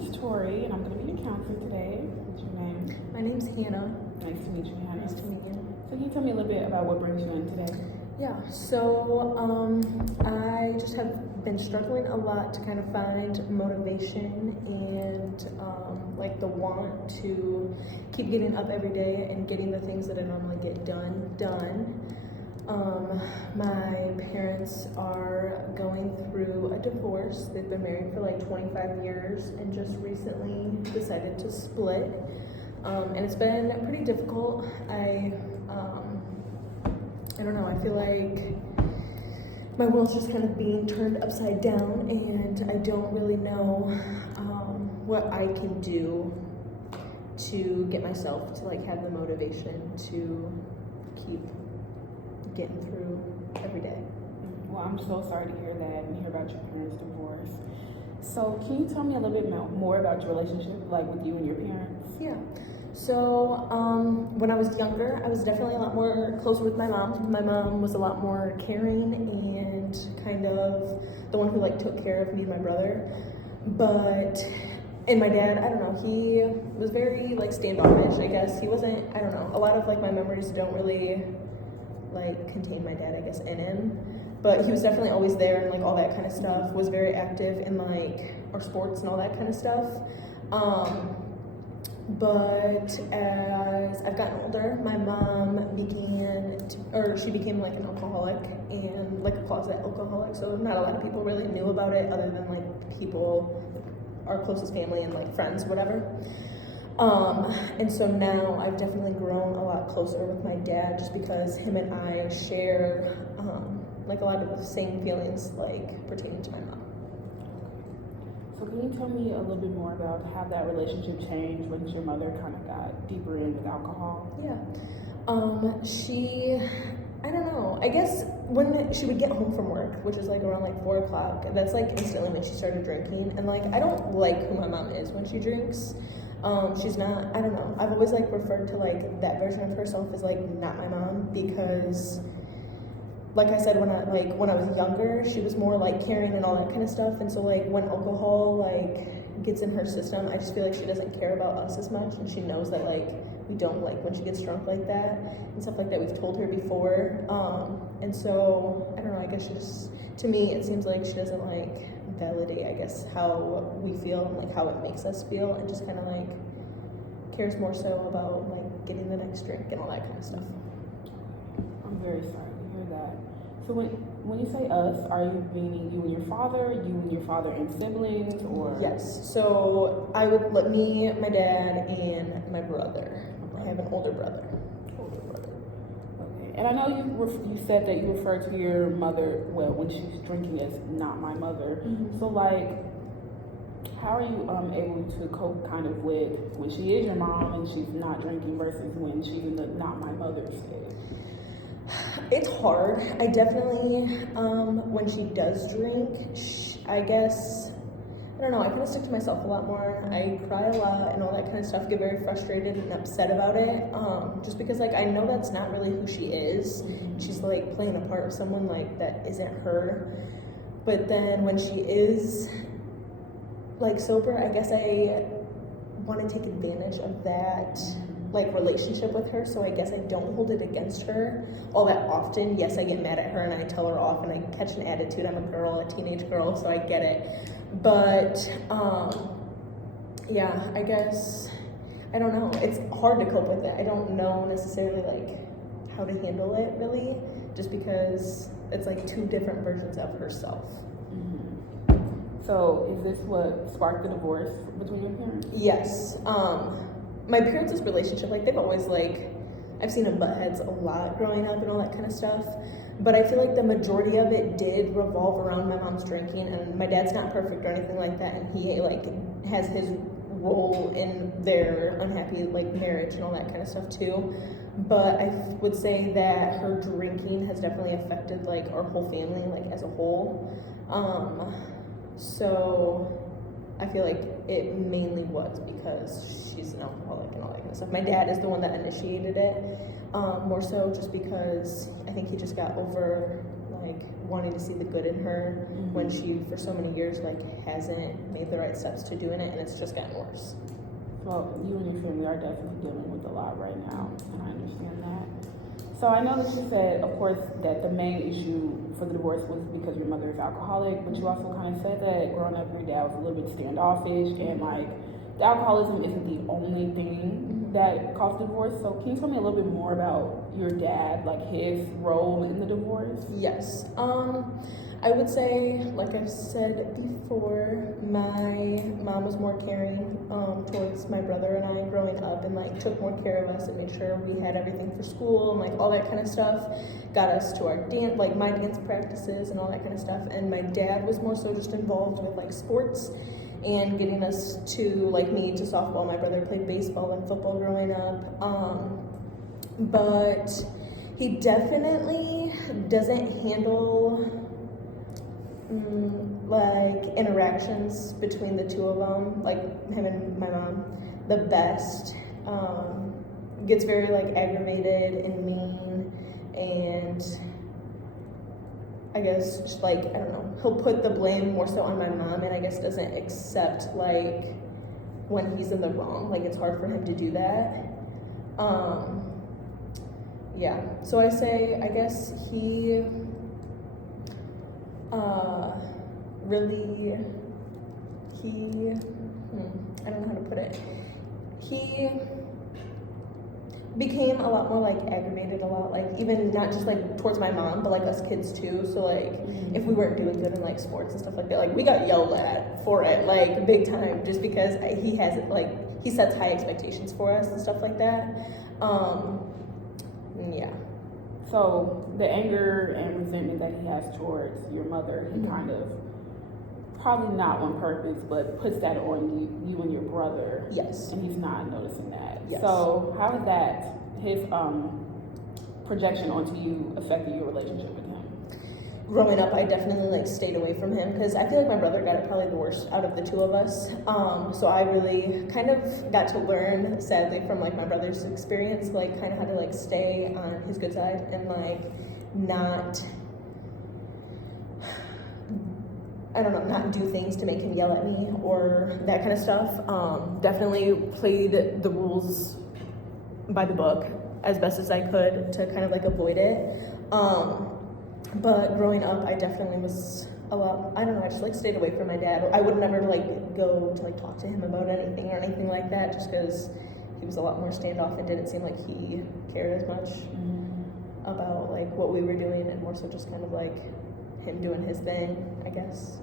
is Tori, and I'm going to be your counselor today. What's your name? My name's Hannah. Nice to meet you, Hannah. Nice to meet you. So can you tell me a little bit about what brings you in today? Yeah, so I just have been struggling a lot to kind of find motivation and like the want to keep getting up every day and getting the things that I normally get done. My parents are going through a divorce. They've been married for like 25 years and just recently decided to split. And it's been pretty difficult. I don't know, I feel like my world's just kind of being turned upside down and I don't really know what I can do to get myself to like have the motivation to keep getting through every day. Well, I'm so sorry to hear that and hear about your parents' divorce. So can you tell me a little bit more about your relationship, like with you and your parents? Yeah. So when I was younger, I was definitely a lot more closer with my mom. My mom was a lot more caring and kind of the one who like took care of me and my brother. And my dad, I don't know, he was very like standoffish, I guess. He wasn't, I don't know, a lot of like my memories don't really like contain my dad, I guess, in him. But he was definitely always there and like all that kind of stuff, was very active in like our sports and all that kind of stuff. But as I've gotten older, my mom she became like an alcoholic and like a closet alcoholic. So not a lot of people really knew about it other than like people, our closest family and like friends, whatever. And so now I've definitely grown a lot closer with my dad just because him and I share like a lot of the same feelings like pertaining to my mom. So can you tell me a little bit more about how that relationship changed when your mother kind of got deeper in with alcohol? Yeah. I don't know, I guess when she would get home from work, which is like around like 4 o'clock, that's like instantly when she started drinking. And like, I don't like who my mom is when she drinks. She's not, I don't know, I've always like referred to like that version of herself as like not my mom because like I said, when I was younger, she was more like caring and all that kind of stuff. And so like when alcohol like gets in her system, I just feel like she doesn't care about us as much. And she knows that like we don't like when she gets drunk like that and stuff like that. We've told her before. And so I don't know, I guess she just, to me, it seems like she doesn't like validate, I guess, how we feel and like how it makes us feel and just kind of like cares more so about like getting the next drink and all that kind of stuff. I'm very sorry to hear that. So when you say us, are you meaning you and your father and siblings, or? Yes, so I would let me, my dad, and my brother. I have an older brother. Okay. And I know you said that you refer to your mother, well, when she's drinking as not my mother. Mm-hmm. So like, how are you able to cope kind of with when she is your mom and she's not drinking versus when she's in the not my mother stage? it's hard. I definitely, when she does drink, I guess, I don't know, I kind of stick to myself a lot more. I cry a lot and all that kind of stuff, get very frustrated and upset about it, just because like I know that's not really who she is. She's like playing a part of someone like that isn't her. But then when she is like sober, I guess I want to take advantage of that like relationship with her, so I guess I don't hold it against her all that often. Yes, I get mad at her and I tell her off and I catch an attitude. I'm a girl, a teenage girl, so I get it. But yeah, I guess, I don't know. It's hard to cope with it. I don't know necessarily like how to handle it really, just because it's like two different versions of herself. So is this what sparked the divorce between your parents? Yes. My parents' relationship, like they've always like, I've seen them butt heads a lot growing up and all that kind of stuff. But I feel like the majority of it did revolve around my mom's drinking, and my dad's not perfect or anything like that, and he like has his role in their unhappy like marriage and all that kind of stuff too. But I would say that her drinking has definitely affected like our whole family like as a whole. So I feel like it mainly was because she's an alcoholic and all that kind of stuff. My dad is the one that initiated it, more so just because I think he just got over like like wanting to see the good in her when she for so many years like hasn't made the right steps to doing it, and it's just gotten worse. Well, you and your family are definitely dealing with a lot right now, and I understand that. So I know that you said, of course, that the main issue for the divorce was because your mother is alcoholic, but you also kind of said that growing up, your dad was a little bit standoffish, and like the alcoholism isn't the only thing that caused divorce. So can you tell me a little bit more about your dad, like his role in the divorce? Yes. I would say, like I've said before, my mom was more caring towards my brother and I growing up, and like took more care of us and made sure we had everything for school and like all that kind of stuff. Got us to our dance, like my dance practices and all that kind of stuff. And my dad was more so just involved with like sports and getting us to, like me, to softball. My brother played baseball and football growing up. But he definitely doesn't handle like interactions between the two of them, like him and my mom, the best. Gets very like aggravated and mean, and I guess like, I don't know, he'll put the blame more so on my mom, and I guess doesn't accept like when he's in the wrong. Like it's hard for him to do that. Yeah, so I say, I guess he really, I don't know how to put it. He became a lot more like aggravated a lot, like even not just like towards my mom, but like us kids too. So like if we weren't doing good in like sports and stuff like that, like we got yelled at for it, like big time, just because he has it, like he sets high expectations for us and stuff like that. Yeah. So the anger and resentment that he has towards your mother, he kind of, probably not on purpose, but puts that on you and your brother. Yes. And he's not noticing that. Yes. So how has that, his projection onto you affected your relationship with him? Growing up, I definitely like stayed away from him because I feel like my brother got it probably the worst out of the two of us. So I really kind of got to learn, sadly, from like my brother's experience, like kind of how to like stay on his good side and like not, I don't know, not do things to make him yell at me or that kind of stuff. Definitely played the rules by the book as best as I could to kind of like avoid it. But growing up, I definitely was a lot, I don't know, I just like stayed away from my dad. I would never like go to like talk to him about anything or anything like that, just because he was a lot more standoff and didn't seem like he cared as much about like what we were doing, and more so just kind of like him doing his thing, I guess.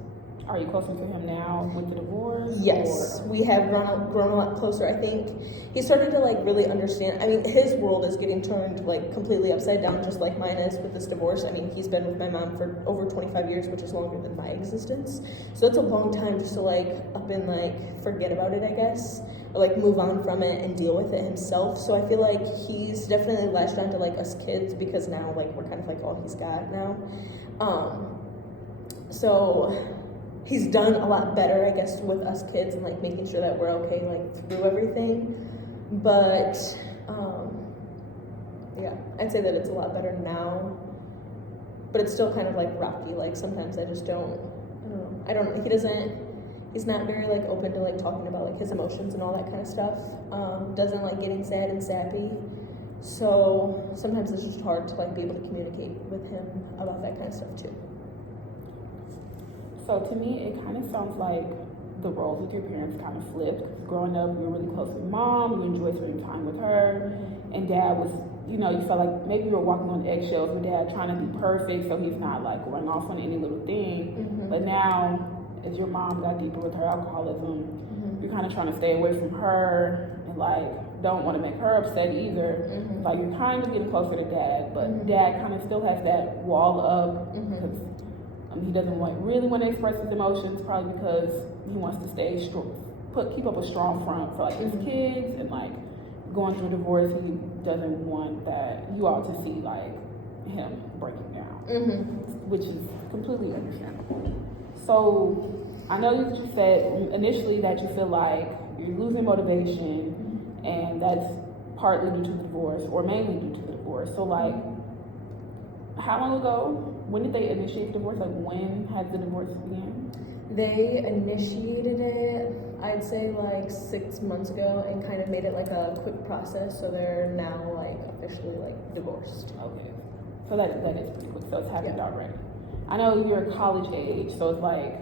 Are you closer to him now with the divorce? Yes, we have grown a lot closer. I think he started to like really understand. I mean, his world is getting turned like completely upside down, just like mine is with this divorce. I mean, he's been with my mom for over 25 years, which is longer than my existence. So that's a long time just to like up and like forget about it, I guess, or like move on from it and deal with it himself. So I feel like he's definitely latched on to like us kids, because now like we're kind of like all he's got now. So he's done a lot better, I guess, with us kids and like making sure that we're okay like through everything. But yeah, I'd say that it's a lot better now. But it's still kind of like rocky. Like sometimes I just don't know. He's not very like open to like talking about like his emotions and all that kind of stuff. Doesn't like getting sad and sappy. So sometimes it's just hard to like be able to communicate with him about that kind of stuff too. So to me, it kind of sounds like the roles with your parents kind of flipped. Growing up, you were really close with mom, you enjoyed spending time with her, and dad was, you felt like maybe you were walking on eggshells with dad, trying to be perfect so he's not like going off on any little thing. But now, as your mom got deeper with her alcoholism, you're kind of trying to stay away from her and like don't want to make her upset either. Like you're kind of getting closer to dad, but dad kind of still has that wall up because he doesn't really want to express his emotions, probably because he wants to stay keep up a strong front for like his kids, and like going through a divorce, he doesn't want that you all to see like him breaking down, which is completely understandable. So I know that you said initially that you feel like you're losing motivation, and that's partly due to the divorce or mainly due to the divorce. So like, how long ago when did they initiate divorce? Like, when had the divorce began? They initiated it, I'd say like 6 months ago, and kind of made it like a quick process. So they're now like officially like divorced. Okay. So that is pretty quick. So it's happened Yeah. already. I know you're college age, so it's like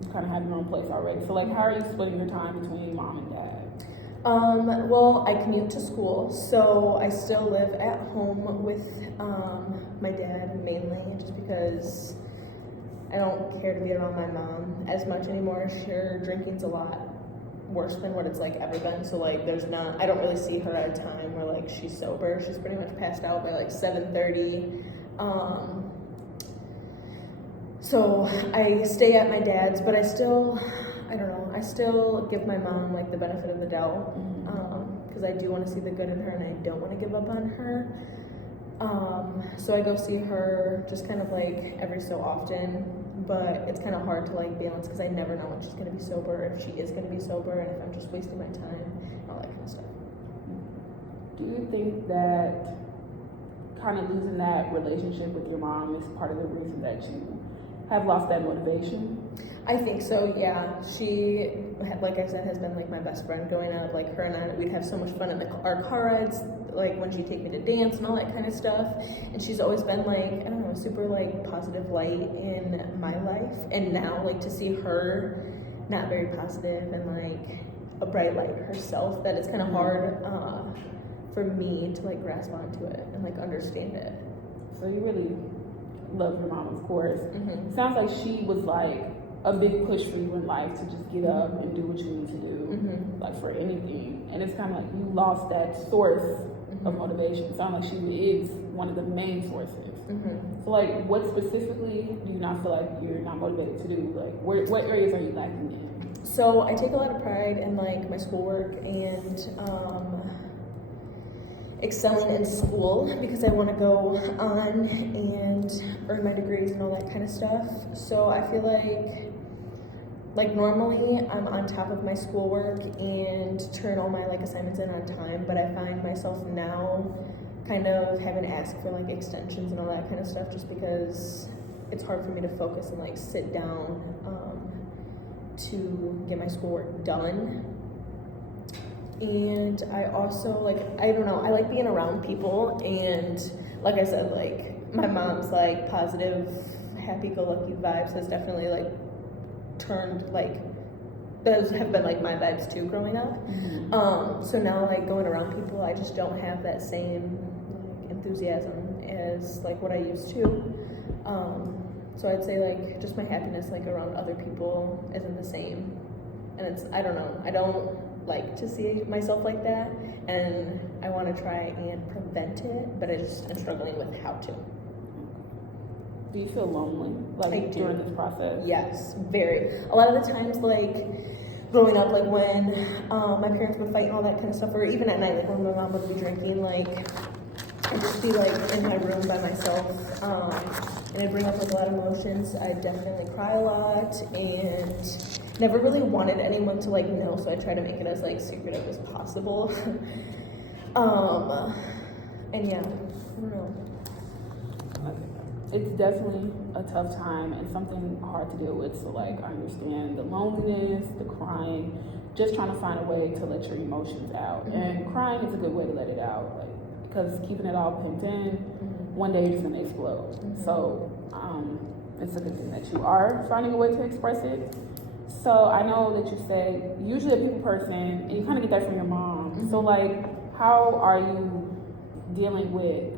you kind of have your own place already. So like, how are you splitting your time between mom and dad? Well, I commute to school, so I still live at home with my dad mainly, just because I don't care to be around my mom as much anymore. Her drinking's a lot worse than what it's like ever been. So like, I don't really see her at a time where like she's sober. She's pretty much passed out by like 7:30. So I stay at my dad's, but I still give my mom like the benefit of the doubt, because I do want to see the good in her and I don't want to give up on her. So I go see her just kind of like every so often, but it's kind of hard to like balance because I never know when she's going to be sober, if she is going to be sober, and if I'm just wasting my time, all that kind of stuff. Do you think that kind of losing that relationship with your mom is part of the reason that you have lost that motivation? I think so, yeah. She, like I said, has been like my best friend growing up. Like her and I, we'd have so much fun in our car rides, like when she'd take me to dance and all that kind of stuff. And she's always been like, I don't know, super like positive light in my life. And now like to see her not very positive and like a bright light herself, that it's kind of hard for me to like grasp onto it and like understand it. So you really love your mom, of course. Sounds like she was like a big push for you in life to just get up and do what you need to do, like for anything. And it's kind of like you lost that source of motivation. Sounds like she is one of the main sources. So like, what specifically do you not feel like you're not motivated to do? Like, what areas are you lacking in? So I take a lot of pride in like my schoolwork and excelling in school, because I want to go on and earn my degrees and all that kind of stuff. So I feel like normally I'm on top of my schoolwork and turn all my like assignments in on time, but I find myself now kind of having to ask for like extensions and all that kind of stuff, just because it's hard for me to focus and like sit down to get my schoolwork done. And I also like, I don't know, I like being around people, and like I said, like my mom's like positive, happy-go-lucky vibes has definitely like turned like, those have been like my vibes too growing up. So now like going around people, I just don't have that same like enthusiasm as like what I used to. So I'd say like just my happiness like around other people isn't the same, and it's, I don't know, I don't like to see myself like that, and I want to try and prevent it, but I'm struggling with how to. Do you feel lonely like during this process? Yes, very. A lot of the times, like growing up, like when my parents would fight and all that kind of stuff, or even at night, like when my mom would be drinking, like I'd just be like in my room by myself, and I'd bring up like a lot of emotions. I definitely cry a lot, and never really wanted anyone to like know, so I try to make it as like secretive as possible. And yeah, I don't know. It's definitely a tough time and something hard to deal with. So like, I understand the loneliness, the crying, just trying to find a way to let your emotions out. And crying is a good way to let it out, like, because keeping it all pinned in, one day you're just gonna explode. So it's a good thing that you are finding a way to express it. So I know that you say usually a people person, and you kind of get that from your mom. So like, how are you dealing with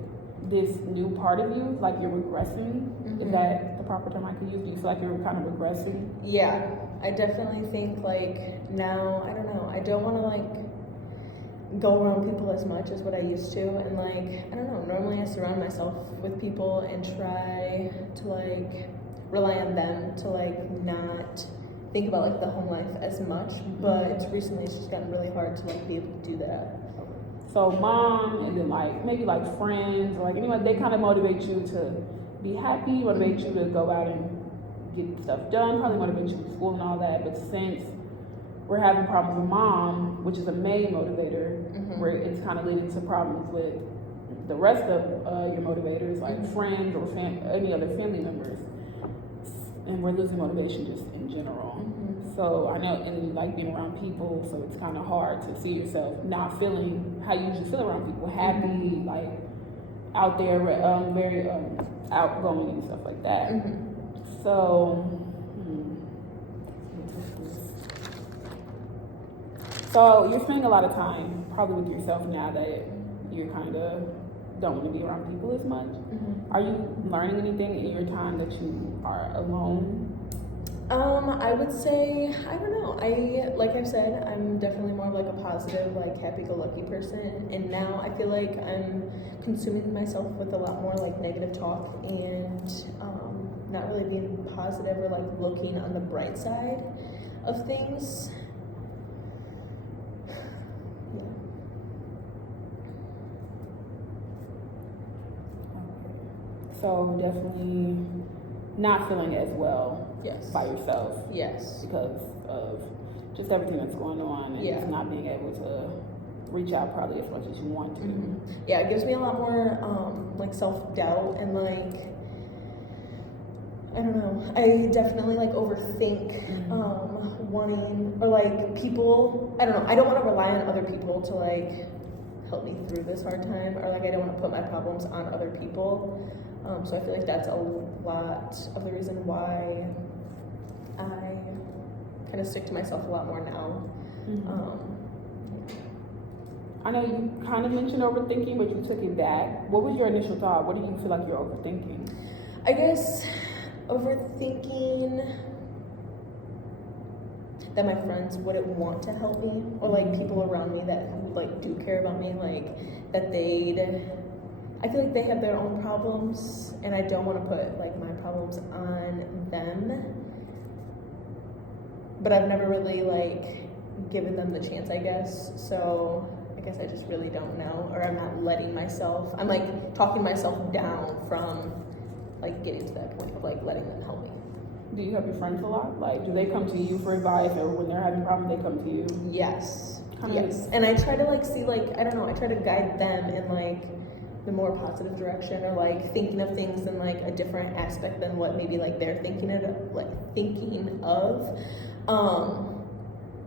this new part of you? Like you're regressing? Is that the proper term I could use? Do you feel like you're kind of regressing? Yeah, I definitely think like now, I don't know, I don't want to like go around people as much as what I used to, and like, I don't know, normally I surround myself with people and try to like rely on them to like not think about like the home life as much, but recently it's just gotten really hard to like be able to do that. So mom, and then like maybe like friends or like anyone, they kind of motivate you to be happy, motivate you to go out and get stuff done, probably motivate you to school and all that. But since we're having problems with mom, which is a main motivator, where it's kind of leading to problems with the rest of your motivators, like friends or any other family members. And we're losing motivation just in general. So I know, and you like being around people, so it's kind of hard to see yourself not feeling how you usually feel around people, happy, like out there, very outgoing and stuff like that. So, so you're spending a lot of time probably with yourself now that you're kind of don't want to be around people as much. Are you learning anything in your time that you are alone? I would say, I don't know. Like I've said, I'm definitely more of like a positive, like happy-go-lucky person. And now I feel like I'm consuming myself with a lot more like negative talk and not really being positive or like looking on the bright side of things. So definitely not feeling as well by yourself. Yes. Because of just everything that's going on and just not being able to reach out probably as much as you want to. Yeah, it gives me a lot more like self-doubt and like, I don't know, I definitely like overthink wanting, or like people, I don't know, I don't want to rely on other people to like help me through this hard time, or like I don't want to put my problems on other people. So I feel like that's a lot of the reason why I kind of stick to myself a lot more now. I know you kind of mentioned overthinking, but you took it back. What was your initial thought? What do you feel like you're overthinking? I guess overthinking that my friends wouldn't want to help me, or like people around me that like do care about me, like that I feel like they have their own problems and I don't want to put like my problems on them, but I've never really like given them the chance, I guess. So I guess I just really don't know, or I'm not letting myself, I'm like talking myself down from like getting to that point of like letting them help me. Do you help your friends a lot? Like, do they come to you for advice, or when they're having problems, they come to you? Yes. And I try to like see, like, I don't know, I try to guide them in like the more positive direction, or like thinking of things in like a different aspect than what maybe like they're thinking of.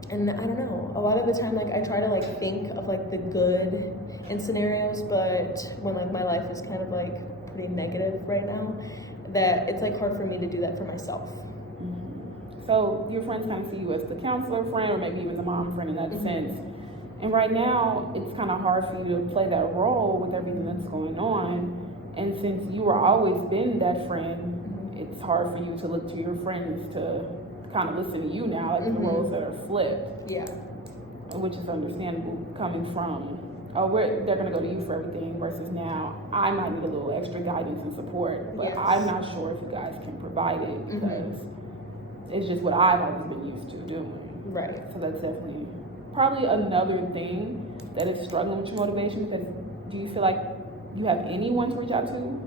And I don't know, a lot of the time like I try to like think of like the good in scenarios, but when like my life is kind of like pretty negative right now, that it's like hard for me to do that for myself. So your friends kind of see you as the counselor friend, or maybe even the mom friend in that sense. And right now, it's kind of hard for you to play that role with everything that's going on. And since you were always been that friend, it's hard for you to look to your friends to kind of listen to you now, like the roles that are flipped. Yeah. Which is understandable, coming from, they're going to go to you for everything, versus now, I might need a little extra guidance and support, but I'm not sure if you guys can provide it, because it's just what I've always been used to doing. Right. So that's definitely probably another thing that is struggling with your motivation, because do you feel like you have anyone to reach out to?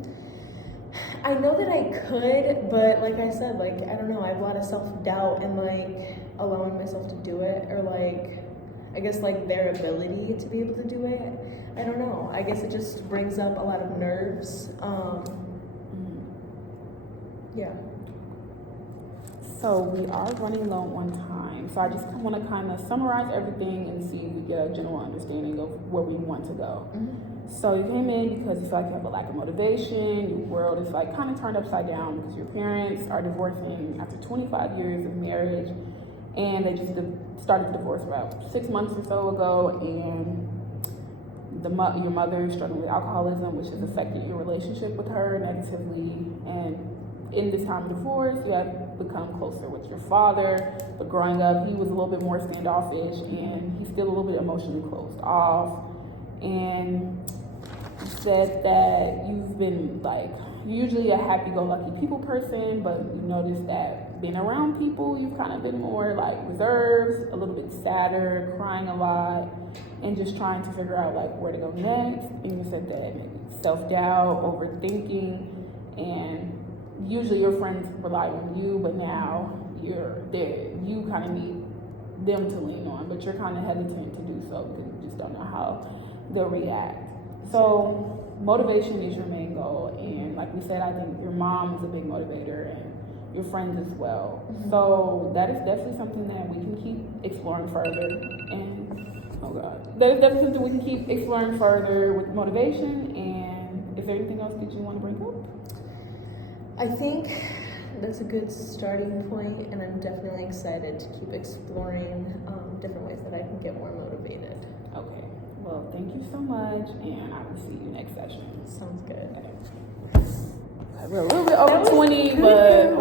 I know that I could, but like I said, like, I don't know, I have a lot of self-doubt and like allowing myself to do it, or like, I guess like their ability to be able to do it. I don't know. I guess it just brings up a lot of nerves. Yeah. So we are running low on time. So I just want to kind of summarize everything and see if we get a general understanding of where we want to go. So you came in because you feel like you have a lack of motivation. Your world is like kind of turned upside down because your parents are divorcing after 25 years of marriage, and they just started the divorce about 6 months or so ago. And your mother is struggling with alcoholism, which has affected your relationship with her negatively. And in this time of divorce, you have become closer with your father, but growing up, he was a little bit more standoffish, and he's still a little bit emotionally closed off. And you said that you've been like usually a happy-go-lucky people person, but you noticed that being around people, you've kind of been more like reserved, a little bit sadder, crying a lot, and just trying to figure out like where to go next. And you said that maybe self-doubt, overthinking, and usually your friends rely on you, but now you're there. You kind of need them to lean on, but you're kind of hesitant to do so because you just don't know how they'll react. So motivation is your main goal, and like we said, I think your mom is a big motivator, and your friends as well. So that is definitely something that we can keep exploring further. And oh god, that is definitely something we can keep exploring further with motivation. And is there anything else that you want to bring up? I think that's a good starting point, and I'm definitely excited to keep exploring different ways that I can get more motivated. Okay. Well, thank you so much, and I will see you next session. Sounds good. Okay. We're a little bit over 20, but